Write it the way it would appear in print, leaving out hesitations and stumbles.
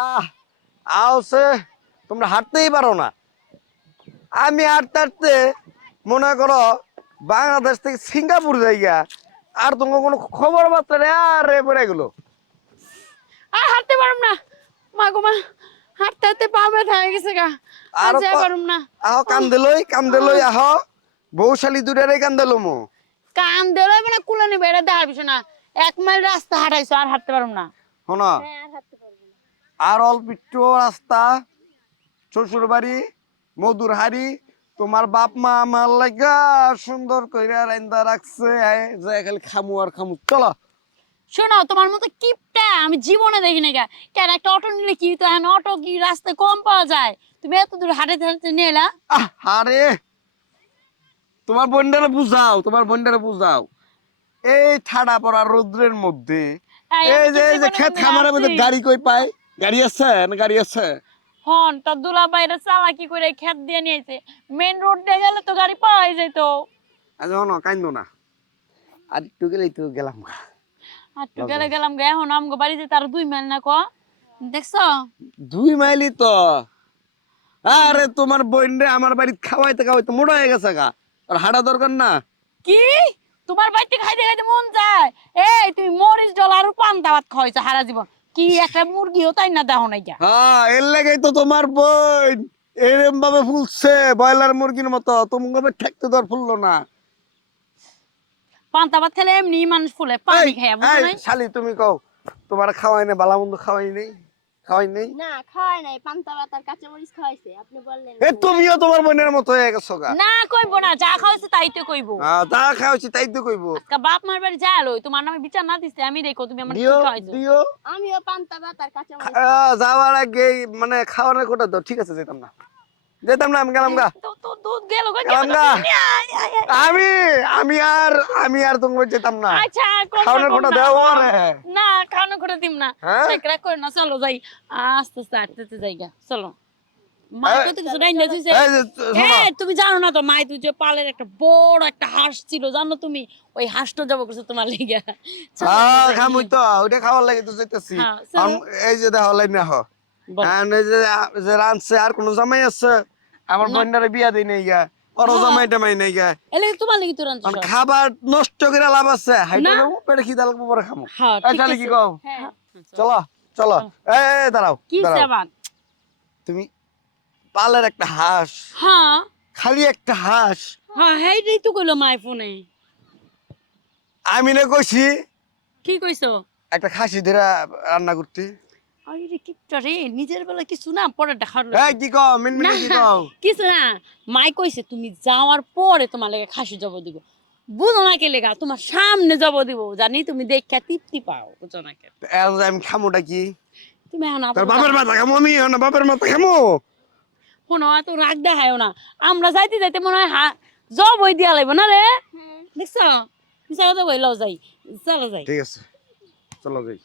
আহ আওসে তোমরা হাঁটতেই পারো না। আমি হাঁটতে হাঁটতে মনে করো বাংলাদেশ থেকে সিঙ্গাপুর যাইগা, আর তোমার কোনো খবর বার্তা নেই, আরে পড়ে গেলো। আর হাঁটতে পারুম না, মা গো মা, হাঁটতে হাঁটতে পা ব্যথা হয়ে গেছে গা, আর আর যাই পারুম না। আহ কান্দে লই আহ, বৌশালী দুটারে কান্দে লমু। কান দেওয়া মানে কুলে নিবে, এটা দেখার বিষয় না। 1 মাইল রাস্তা হাঁটাইছো, আর হাঁটতে পারুম না। শোনো, আর অল্প একটু রাস্তা, শ্বশুর বাড়ি, মধুর হাড়ি, তোমার বাপ মা আমার লাগা সুন্দর কইরা রান্দা রাখছে, যে খালি খামু আর খামু। চলো। শোনো, তোমার মতো কিপটা আমি জীবনে দেখি না গা। কেন একটা অটো নিলে কি তো, এখন অটো কি রাস্তায় কম পাওয়া যায়? তুমি এত দূর হাঁটাইতে হাঁটাইতে নিয়ে এলা। আরে তোমার বোনটারে বুঝাও। এই ঠাডা পড়া রৌদ্রের মধ্যে এই আমি যে কিস্তি এই যে করে ক্ষেত মন্দিরে খামারের মধ্যে আসছি। গাড়ি কই পায়? গাড়ি আছে না? গাড়ি আছে? হন তার দুলা বাইরে চালাকি করে খেত দিয়ে নিয়েছে। মেন রোড দিয়ে গেলে তো গাড়ি পাওয়াই যেত। আচ্ছা শোনো, কাইন্দো না, আর একটু গেলেই তো গেলাম। আর তো গেলে গেলাম গে, এখন আমগো বাড়িতে তার 2 মাইল না ক, দেখছো? 2 মাইলই তো। আরে তোমার বোন রে আমার বাড়ি খাওয়াইতে খাওয়াইতে মোটা হয়ে গেছে গা, আর হাঁটা দরকার না? কি তোমার বাড়িতে খাইতে খাইতে মন যায়? এই তুমি মরিচ ডল আর পান্তা ভাত খাওয়াইছো সারা জীবন, কি একটা মুরগিও তাই না দাও নাই গা। হ্যাঁ, এর লেগেই তো তোমার বোন এরম ভাবে ফুলছে ব্রয়লার মুরগির মতো, তোমাকে ঠেকতে দর ফুললো না। পান্তা ভাত খেলে এমনি মানুষ ফুলে, পানি খাইয়া, বুঝো নাই? শালি তুমি কও তোমার খাওয়াই নাই, বালা মন্দ খাওয়াই নেই। না খাওয়াই নাই, পান্তা ভাত আর কাঁচা মরিচ খাওয়াইছে, আপনি বললেন এ তুমিও তোমার বোনের মতো হয়ে গেছো গা। না কইবো না, যা খাওয়াইছে তাই তো কইবো। তা খাওয়াইছি তাই তো কইবো। আজকে বাপ মার বাড়ি যা লই, তোমার নামে বিচার না দিছে, আমি দেখো তুমি আমার কি দিও খাওয়াইছো। দিও। আমিও পান্তা ভাত আর কাঁচা মরিচ যাওয়ার আগে মানে খাওয়ানোর কোটা দাও, ঠিক আছে? যেতাম না, আমি গেলাম গা। তো তো দুধ গেল গো, গেলাম গা। আমি আমি আর তোমার যেতাম না। আচ্ছা খাওয়ানোর কোটা দাও আরে। না, খাওয়ানো করে দিম না। হ্যাঁ? চেকরা করে না, চলো যাই। আস্তে আস্তে হাঁটতে যাই গা, চলো। মা এই, কত কিছু রাইন্দা দিছে। এই যে শোনো, তুমি জানো না তো, মাই তুই যে পালের একটা বড় একটা হাঁস ছিল, জানো তুমি? ওই হাঁসটা যাবো করছে তোমার লেগে। চলো, যাই। খামুই তো ওইটা খাওয়ার লাগে তো যাইতেছি। হ্যাঁ, চলো। এই যে দেখো লাইন না বলো। এই যে যে রানছে, আর কোন জামাই আছে? আমার না। বোনটারে বিয়া দেই নাই গা, ওরও হ্যাঁ। জামাই টামাই নাই গা। এলে তোমার লেগে তো রাঁধছো সব। খাবার নষ্ট করে লাভ আছে? হাইটা না। যাবো, পেটে খিদা লাগবো, পরে খামো। হ্যাঁ, এই ঠিক শালি কি আছে। কও? হ্যাঁ চলো চলো। এই দাঁড়াও কি দাঁড়াও, সাবান? তুমি পালের একটা হাঁস, হ্যাঁ খালি একটা হাঁস, হ্যাঁ, হেইটাই তো কইলো মাই ফোনে। আমি না কইছি কি কইছো? একটা খাসি ধরে রান্না করতে? আরে কিপটা রে, নিজের বেলা কিছু না, পরে দেখার এই কি কও, মিনমিনে কি কও? কিছু না। মাই কইছে তুমি যাওয়ার পরে তোমার লেগে খাসি জব দিব। বুঝো না কে লেগা, তোমার সামনে জব দিব, জানি তুমি দেখা তৃপ্তি পাও, বুঝো না কে? এখন যে আমি খামোটা কি? তুমি এখন তোর বাপের মাথা খামো আমি, এখন বাপের মাথা খামো? শোনো, এত রাগ দেখায়ও না। আমরা যাইতে যাইতে মনে হয় জব হই দিয়া লাগবে না রে, দেখছো? চলো তো বই লও যাই, চলো যাই। ঠিক আছে, চলো যাই।